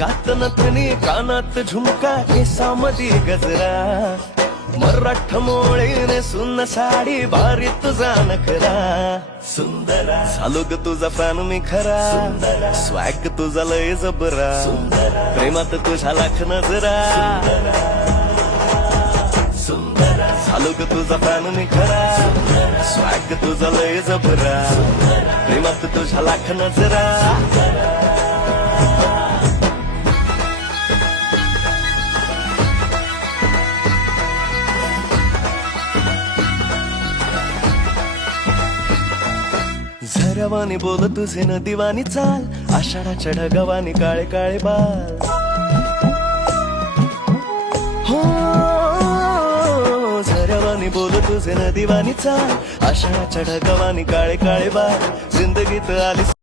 नाकात नथनी कानात झुमका केसामध्ये गजरा मराठ मोळीने सुन्न साडी भारी तुझा नखरा सुंदरा झालो ग तुझा फॅन मी खरा स्वॅग तुझा लय जबरा प्रेमात तुझ्या लाख नजरा झालो ग तुझा फॅन मी खरा स्वॅग तुझा लय जबरा प्रेमात तुझ्या लाख नजरा झरवानी बोल तुझे न दिवानी चाल आषाढाच्या ढगावानी काळे काळे बाल हो झरवानी बोल तुझे न दिवानी चाल आषाढाच्या ढगावानी काळे काळे बाल जिंदगीत आली